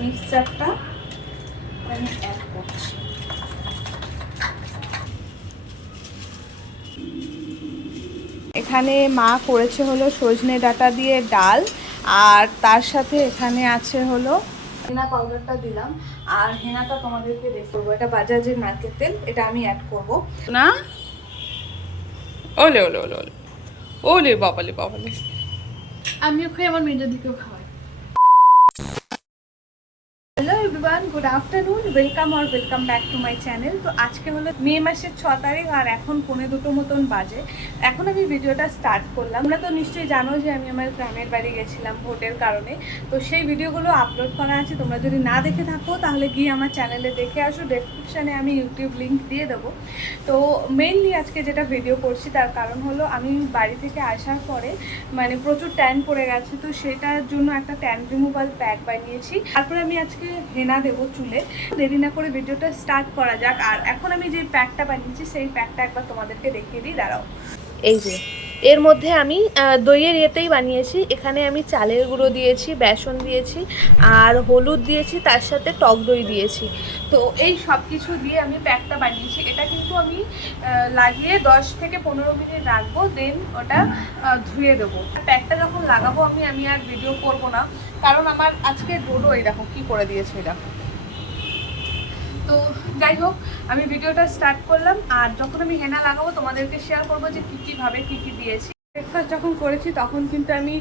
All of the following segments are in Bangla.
মিক্সচারটা আমি অ্যাড করছি। এখানে মা করেছে হলো সজনে ডাঁটা দিয়ে ডাল, আর তার সাথে এখানে আছে হলো হেনা পাউডারটা দিলাম। আর হেনাটা তোমাদেরকে দেখাবো, এটা বাজাজের নারকেল তেল, এটা আমি অ্যাড করব না। ওলে ওলে ওলে ওলে ওলে বাবালে বাবালে, আমিও খাই, আমার মেয়েদের দিকেও খাওয়াই। Hello everyone, good afternoon, welcome back to my channel. তো আজকে হলো মে মাসের 6 তারিখ আর এখন 1:45 মতন বাজে। এখন আমি ভিডিওটা স্টার্ট করলাম। তোমরা তো নিশ্চয়ই জানো যে আমি আমার গ্রামের বাড়ি গেছিলাম ভোটের কারণে, তো সেই ভিডিওগুলো আপলোড করা আছে। তোমরা যদি না দেখে থাকো তাহলে গিয়ে আমার চ্যানেলে দেখে আসো, ডেসক্রিপশানে আমি ইউটিউব লিঙ্ক দিয়ে দেবো। তো মেইনলি আজকে যেটা ভিডিও করছি তার কারণ হলো আমি বাড়ি থেকে আসার পরে মানে প্রচুর ট্যান পড়ে গেছে, তো সেটার জন্য একটা ট্যান রিমুভাল প্যাক বানিয়েছি। তারপরে আমি আজকে হেনা দেবো চুলে। দেরি না করে ভিডিওটা স্টার্ট করা যাক। আর এখন আমি যে প্যাকটা বানিয়েছি সেই প্যাকটা একবার তোমাদেরকে দেখিয়ে দিই, দাঁড়াও। এই যে এর মধ্যে আমি দইয়ের ইয়েতেই বানিয়েছি। এখানে আমি চালের গুঁড়ো দিয়েছি, বেসন দিয়েছি আর হলুদ দিয়েছি, তার সাথে টক দই দিয়েছি। তো এই সব কিছু দিয়ে আমি প্যাকটা বানিয়েছি। এটা কিন্তু আমি লাগিয়ে 10 থেকে 15 মিনিট রাখবো, দেন ওটা ধুয়ে দেবো। প্যাকটা যখন লাগাবো আমি আর ভিডিও করব না, কারণ আমার আজকে ডোডো এই দেখো কী করে দিয়েছে এটা। তো যাই হোক, আমি ভিডিওটা স্টার্ট করলাম। আর যখন আমি হেনা লাগাবো তোমাদেরকে শেয়ার করবো যে কীভাবে কী দিয়েছি। ব্রেকফাস্ট যখন করেছি তখন কিন্তু আমি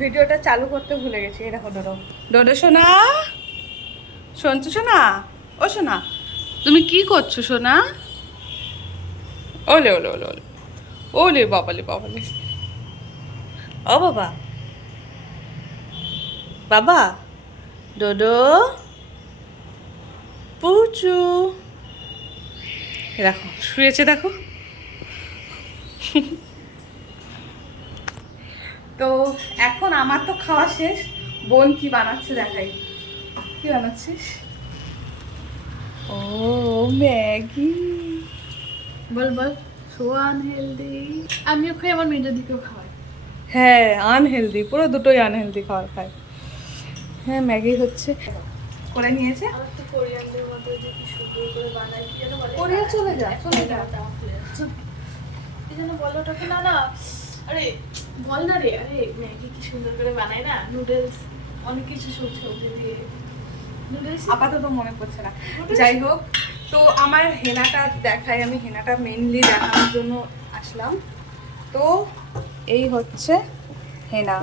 ভিডিওটা চালু করতে ভুলে গেছি। এই দেখো ডোডো, ডোডো সোনা, শুনছো সোনা? ও সোনা, তুমি কি করছো সোনা? ওলে ওলে ওলে ওলে ওলে বাবালে বাবালে, ও বাবা বাবা, ডোডো পুচু, দেখো শুয়েছে দেখো। তো এখন আমার তো খাওয়া শেষ, বোন কি বানাচ্ছে দেখাই। কি বানাচ্ছিস? ও ম্যাগি, বল বল, সো আনহেলদি। আমিও খাই, আমার মেয়েদের দিকেও খাওয়াই। হ্যাঁ আনহেলদি, পুরো দুটোই আনহেলদি খাবার খায়। হ্যাঁ ম্যাগি হচ্ছে করে নিয়েছে। আমার তো কোরিয়ানদের মতো যে কি সুন্দর করে বানায়, কি যেন বলে, কোরিয়া চলে যা চলে যা। কি যেন বলে ওটাকে, না না, আরে বল না রে, আরে ম্যাগি কি সুন্দর করে বানায় না, নুডলস, অনেক কিছু সবজি দিয়ে নুডলস। আপাতত মনে পড়ছে না। যাই হোক, তো আমার হেনাটা দেখাই, আমি হেনাটা মেইনলি দেখানোর জন্য আসলাম। তো এই হচ্ছে হেনা।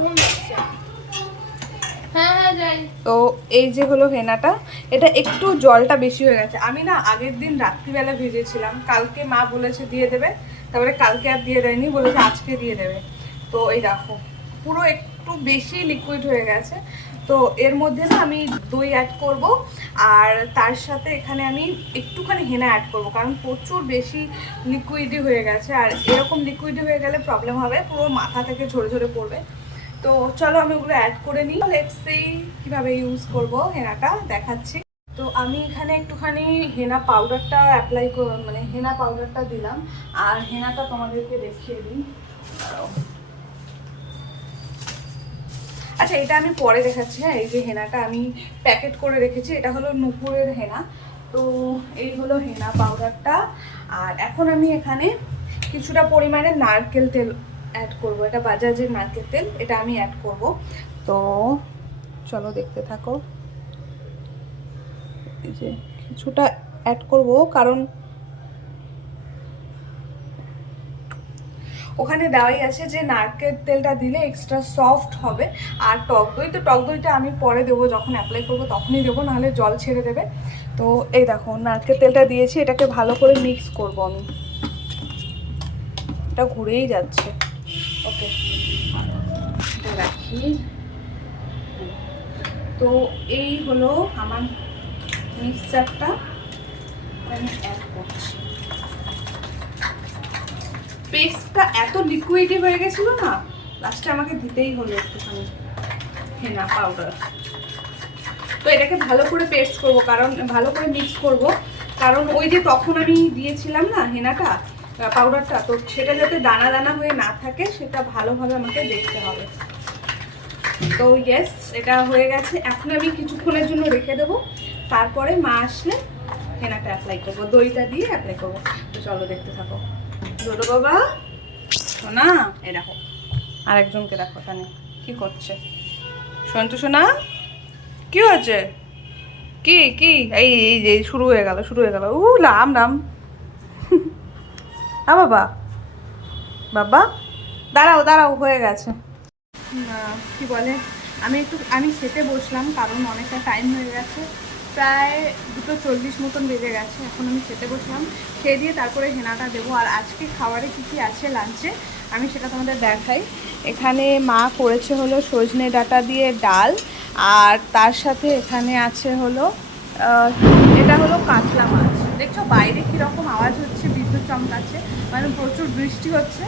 হ্যাঁ হ্যাঁ যাই। তো এই যে হলো হেনাটা, এটা একটু জলটা বেশি হয়ে গেছে। আমি না আগের দিন রাত্রিবেলা ভিজেছিলাম, কালকে মা বলেছে দিয়ে দেবে, তারপরে কালকে আর দিয়ে দেয়নি, বলেছে আজকে দিয়ে দেবে। তো এই দেখো পুরো একটু বেশি লিকুইড হয়ে গেছে। তো এর মধ্যে না আমি দই অ্যাড করব, আর তার সাথে এখানে আমি একটুখানি হেনা অ্যাড করব, কারণ প্রচুর বেশি লিকুইডই হয়ে গেছে। আর এরকম লিকুইডি হয়ে গেলে প্রবলেম হবে, পুরো মাথা থেকে ঝরে ঝরে পড়বে। তো চলো আমি ওগুলো অ্যাড করে নিই। লেটস সি কিভাবে ইউজ করব হেনাটা দেখাচ্ছি। তো আমি এখানে একটুখানি হেনা পাউডারটা অ্যাপ্লাই মানে হেনা পাউডারটা দিলাম, আর হেনাটা তোমাদেরকে দেখিয়ে দিই। আচ্ছা এটা আমি পরে দেখাচ্ছি। হ্যাঁ এই যে হেনাটা আমি প্যাকেট করে রেখেছি, এটা হলো নূপুরের হেনা। তো এই হলো হেনা পাউডারটা। আর এখন আমি এখানে কিছুটা পরিমাণে নারকেল তেল অ্যাড করব, এটা বাজাজের নারকেল তেল, এটা আমি অ্যাড করব। তো চলো দেখতে থাকো। এই যে কিছুটা অ্যাড করব, কারণ ওখানে দেওয়াই আছে যে নারকেল তেলটা দিলে এক্সট্রা সফট হবে। আর টক দই, তো টক দইটা আমি পরে দেবো, যখন অ্যাপ্লাই করবো তখনই দেবো, নাহলে জল ছেড়ে দেবে। তো এই দেখো নারকেল তেলটা দিয়েছি, এটাকে ভালো করে মিক্স করব আমি। এটা ঘুরেই যাচ্ছে, ওকে এটা রাখি। তো এই হলো আমার মিক্সচারটা আমি অ্যাড করছি। পেস্টটা এত লিকুইডই হয়ে গেছিল না, লাস্টে আমাকে দিতেই হলো একটুখানি হেনা পাউডার। তো এটাকে ভালো করে পেস্ট করব, কারণ ভালো করে মিক্স করব, কারণ ওই যে তখন আমি দিয়েছিলাম না হেনাটা পাউডারটা, তো সেটা যাতে দানা দানা হয়ে না থাকে সেটা ভালোভাবে আমাকে দেখতে হবে। তো ইয়েস, এটা হয়ে গেছে। এখন আমি কিছুক্ষণের জন্য রেখে দেবো, তারপরে মা আসলে হেনাটা অ্যাপ্লাই করবো, দইটা দিয়ে অ্যাপ্লাই করবো। তো চলো দেখতে থাকো। ডোডো বাবা সোনা, এই দেখো আরেকজনকে দেখো এখানে কি করছে। সন্তু সোনা কি হচ্ছে? কি কি এই এই যে শুরু হয়ে গেল, শুরু হয়ে গেল। নাম নাম বাবা বাবা, দাঁড়াও দাঁড়াও, হয়ে গেছে। কি বলে, আমি খেতে বসলাম, কারণ অনেকটা টাইম হয়ে গেছে, প্রায় 2:40 মতন বেজে গেছে। এখন আমি খেতে বসলাম, খেয়ে দিয়ে তারপরে হেনাটা দেবো। আর আজকে খাবারে কী কী আছে লাঞ্চে আমি সেটা তোমাদের দেখাই। এখানে মা করেছে হলো সজনে ডাঁটা দিয়ে ডাল, আর তার সাথে এখানে আছে হলো এটা হলো কাতলা মাছ। দেখছো বাইরে কীরকম আওয়াজ হচ্ছে, বিদ্যুৎ চমকাচ্ছে, মানে প্রচুর বৃষ্টি হচ্ছে।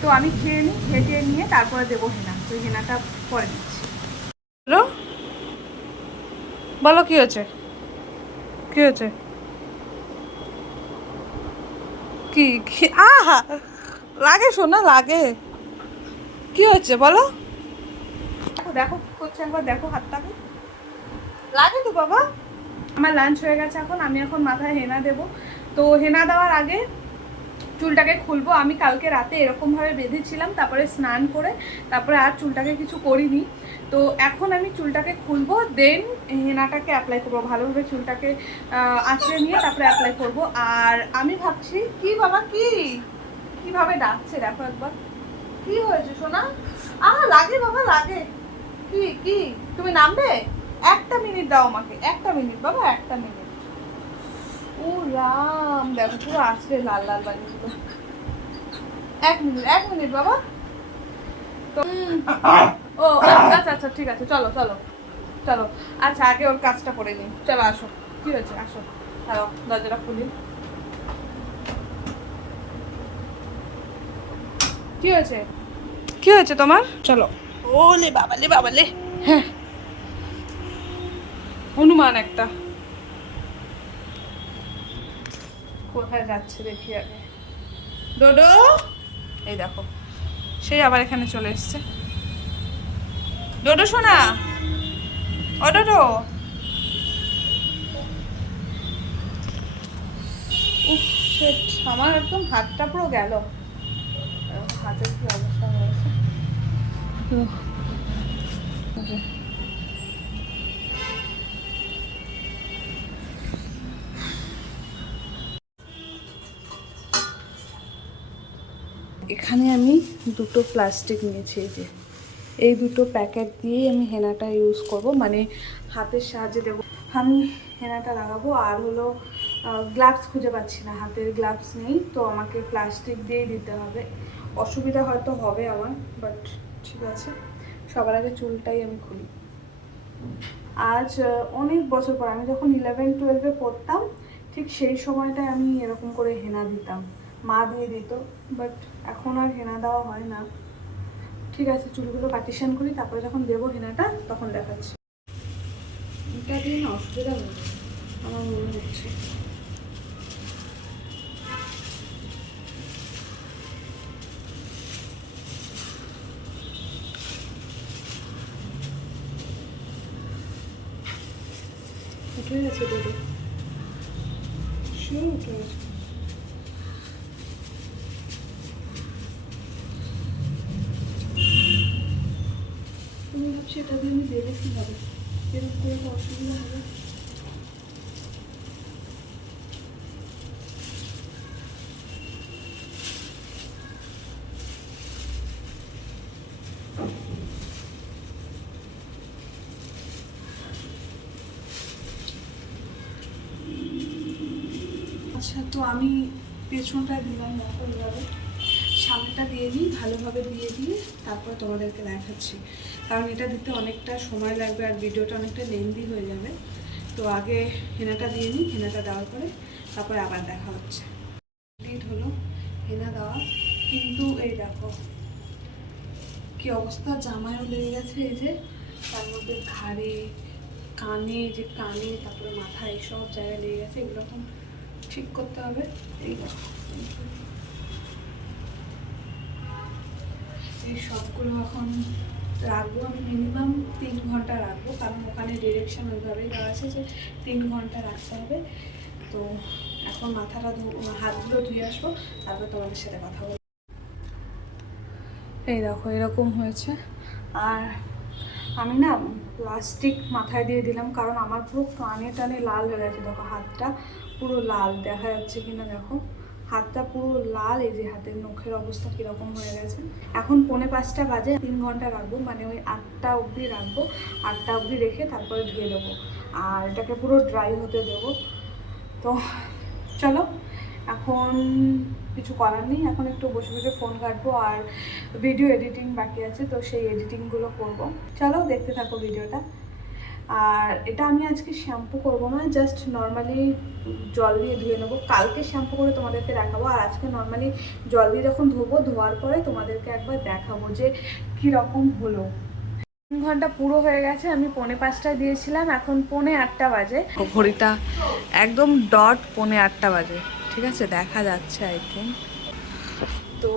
তো আমি খেয়ে নিই, খেয়ে নিয়ে তারপরে দেবো হেনা। তো হেনাটা পরে দিচ্ছি। হ্যালো, বলো কি হয়েছে? কি হয়েছে? কি কি আহা লাগে শোনা, লাগে। কি হচ্ছে বলো? দেখো দেখো কি করছে, একবার দেখো হাতটাকে, লাগে তো বাবা। আমার লাঞ্চ হয়ে গেছে, আমি এখন মাথায় হেনা দেবো। তো হেনা দেওয়ার আগে চুলটাকে খুলবো। আমি কালকে রাতে এরকমভাবে বেঁধেছিলাম, তারপরে স্নান করে তারপরে আর চুলটাকে কিছু করিনি। তো এখন আমি চুলটাকে খুলবো, দেন হেনাটাকে অ্যাপ্লাই করবো, ভালোভাবে চুলটাকে আঁচড়ে নিয়ে তারপরে অ্যাপ্লাই করবো। আর আমি ভাবছি কি বাবা, কি কিভাবে ডাকছে দেখো একবার। কি হয়েছে সোনা? লাগে বাবা, লাগে। কি কি তুমি নামবে? 1 মিনিট দাও আমাকে, 1 মিনিট বাবা, 1 মিনিট। ও রাম, দেখো পুরো আসছে লাল লাল বানিয়ে। 1 মিনিট, 1 মিনিট বাবা। তো ও আচ্ছা আচ্ছা ঠিক আছে, চলো চলো চলো। আচ্ছা আগে ওর কাজটা করে নিই, চলো আসো। কি হয়েছে আসো, দাঁড়াও দরজাটা খুলি। কি হয়েছে, কি হয়েছে তোমার? চলো। ওলে বাবালে বাবালে, হ্যাঁ হনুমান একটা। কোথায় যাচ্ছে দেখি আগে। ডোডো, এই দেখো সেই আবার এখানে চলে এসছে। ডোডো সোনা, ও ডোডো, উফ শিট, আমার একদম হাতটা পুরো গেল। হাতের কি অবস্থা হয়েছে। তো এখানে আমি 2টো প্লাস্টিক নিয়েছি, এই যে এই 2টো প্যাকেট দিয়েই আমি হেনাটা ইউজ করব, মানে হাতের সাহায্যে দেবো আমি হেনাটা লাগাবো। আর হলো গ্লাভস খুঁজে পাচ্ছি না, হাতের গ্লাভস নেই, তো আমাকে প্লাস্টিক দিয়েই দিতে হবে। অসুবিধা হয়তো হবে আমার, বাট ঠিক আছে। সবার আগে চুলটাই আমি খুলি। আজ অনেক বছর পর, আমি যখন 11-12-এ পড়তাম ঠিক সেই সময়টায় আমি এরকম করে হেনা দিতাম, মা দিয়ে দিত, বাট এখন আর হেনা দেওয়া হয় না। ঠিক আছে, চুলগুলো পার্টিশন করি, তারপরে যখন দেবো হেনাটা তখন দেখাচ্ছি। এটা দিয়ে না অসুবিধা হবে আমার মনে হচ্ছে। উঠে গেছে দিদি, শিওর উঠে গেছে। আমি ভাবছি এটা দিয়ে আমি দেবে কি হবে, এরকম করে তো অসুবিধা হবে। আচ্ছা, তো আমি পেছনটা দিলাম, দেখো এইভাবে সামনেটা দিয়ে নিই, ভালোভাবে দিয়ে তারপর তোমাদেরকে দেখাচ্ছি, কারণ এটা দিতে অনেকটা সময় লাগবে আর ভিডিওটা অনেকটা লেন্দি হয়ে যাবে। তো আগে হেনাটা দিয়ে নিই, হেনাটা দেওয়ার পরে তারপরে আবার দেখা হচ্ছে। কমপ্লিট হলো হেনা দেওয়া, কিন্তু এই দেখো কি অবস্থা, জামায়ও লেগে গেছে, এই যে তার মধ্যে ঘাড়ে, কানে, যে কানে, তারপরে মাথায়, সব জায়গায় লেগে গেছে। এগুলো এখন ঠিক করতে হবে। এই এই সবগুলো এখন রাখবো আমি মিনিমাম 3 ঘন্টা রাখবো, কারণ ওখানে ডিরেকশন ওইভাবেই দেওয়া আছে যে 3 ঘন্টা রাখতে হবে। তো এখন হাতগুলো ধুয়ে আসবো, তারপর তোমাদের সাথে কথা বলবো। এই দেখো এরকম হয়েছে। আর আমি না প্লাস্টিক মাথায় দিয়ে দিলাম, কারণ আমার পুরো কানে টানে লাল হয়ে গেছে। দেখো হাতটা পুরো লাল, দেখা যাচ্ছে কিনা দেখো, হাতটা পুরো লাল। এই যে হাতের নখের অবস্থা কীরকম হয়ে গেছে। এখন 4:45 বাজে, 3 ঘন্টা রাখবো, মানে ওই 8টা অবধি রাখবো। 8টা অবধি রেখে তারপরে ধুয়ে দেবো, আর এটাকে পুরো ড্রাই হতে দেবো। তো চলো, এখন কিছু করার নেই, এখন একটু বসে বসে ফোন ঘাঁটবো, আর ভিডিও এডিটিং বাকি আছে, তো সেই এডিটিংগুলো করব। চলো দেখতে থাকো ভিডিওটা। আর এটা আমি আজকে শ্যাম্পু করব না, জাস্ট নর্মালি জল দিয়ে ধুয়ে নেবো। কালকে শ্যাম্পু করে তোমাদেরকে দেখাবো, আর আজকে নর্মালি জল দিয়ে যখন ধোবো, ধোয়ার পরে তোমাদেরকে একবার দেখাবো যে কীরকম হলো। 3 ঘন্টা পুরো হয়ে গেছে, আমি 4:45 দিয়েছিলাম, এখন 7:45 বাজে। ঘড়িটা একদম ডট 7:45 বাজে, ঠিক আছে, দেখা যাচ্ছে আই থিঙ্ক। তো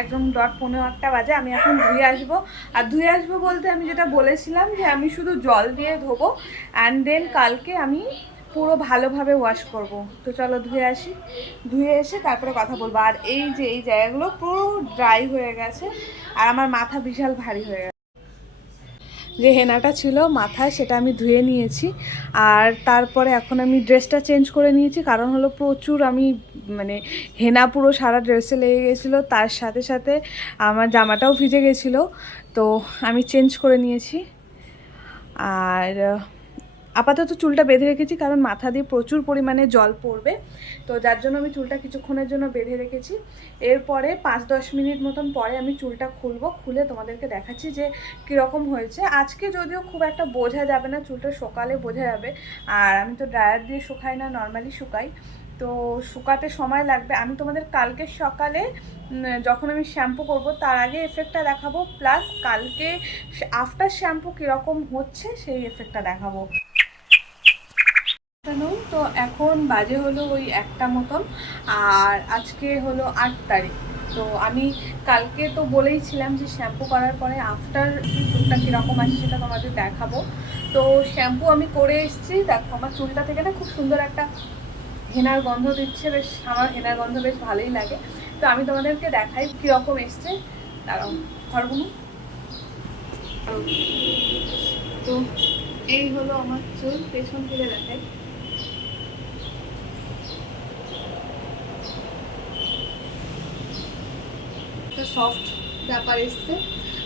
একদম ডট 7:45 বাজে। আমি এখন ধুয়ে আসবো, আর ধুয়ে আসবো বলতে আমি যেটা বলেছিলাম যে আমি শুধু জল দিয়ে ধোবো, অ্যান্ড দেন কালকে আমি পুরো ভালোভাবে ওয়াশ করব। তো চলো ধুয়ে আসি, ধুয়ে এসে তারপরে কথা বলবো। আর এই যে এই জায়গাগুলো পুরো ড্রাই হয়ে গেছে, আর আমার মাথা বিশাল ভারী হয়ে গেছে। যে হেনাটা ছিল মাথায় সেটা আমি ধুয়ে নিয়েছি, আর তারপরে এখন আমি ড্রেসটা চেঞ্জ করে নিয়েছি, কারণ হলো প্রচুর আমি মানে হেনা পুরো সারা ড্রেসে লেগে গেছিলো, তার সাথে সাথে আমার জামাটাও ভিজে গেছিলো। তো আমি চেঞ্জ করে নিয়েছি, আর আপাতত চুলটা বেঁধে রেখেছি, কারণ মাথা দিয়ে প্রচুর পরিমাণে জল পড়বে। তো যার জন্য আমি চুলটা কিছুক্ষণের জন্য বেঁধে রেখেছি। এরপরে 5-10 মিনিট মতন পরে আমি চুলটা খুলবো, খুলে তোমাদেরকে দেখাচ্ছি যে কীরকম হয়েছে। আজকে যদিও খুব একটা বোঝা যাবে না, চুলটা সকালে বোঝা যাবে। আর আমি তো ড্রায়ার দিয়ে শুকাই না, নর্মালি শুকাই, তো শুকাতে সময় লাগবে। আমি তোমাদের কালকে সকালে যখন আমি শ্যাম্পু করব তার আগে এফেক্টটা দেখাবো, প্লাস কালকে আফটার শ্যাম্পু কীরকম হচ্ছে সেই এফেক্টটা দেখাবো। তো এখন বাজে হলো ওই 1টা মতন, আর আজকে হলো 8 তারিখ। তো আমি কালকে তো বলেইছিলাম যে শ্যাম্পু করার পরে আফটার চুলটা কীরকম আছে সেটা তোমাদের দেখাবো। তো শ্যাম্পু আমি করে এসেছি, দেখো আমার চুলটা থেকে না খুব সুন্দর একটা হেনার গন্ধ দিচ্ছে, বেশ আমার হেনার গন্ধ বেশ ভালোই লাগে। তো আমি তোমাদেরকে দেখাই কীরকম এসছে, দাঁড়াও ঘরগুলো। তো এই হলো আমার চুল, পেছন থেকে দেখাই। সফট ব্যাপার এসছে।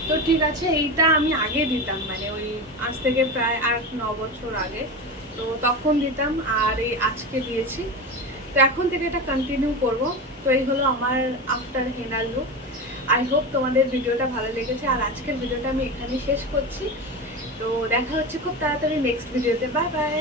তো ঠিক আছে, এইটা আমি আগে দিতাম, মানে ওই আজ থেকে প্রায় 8-9 বছর আগে, তো তখন দিতাম, আর এই আজকে দিয়েছি। তো এখন থেকে এটা কন্টিনিউ করব। তো এই হলো আমার আফটার হেনার লুক। আই হোপ তোমাদের ভিডিওটা ভালো লেগেছে, আর আজকের ভিডিওটা আমি এখানেই শেষ করছি। তো দেখা হচ্ছে খুব তাড়াতাড়ি নেক্সট ভিডিওতে। Bye bye.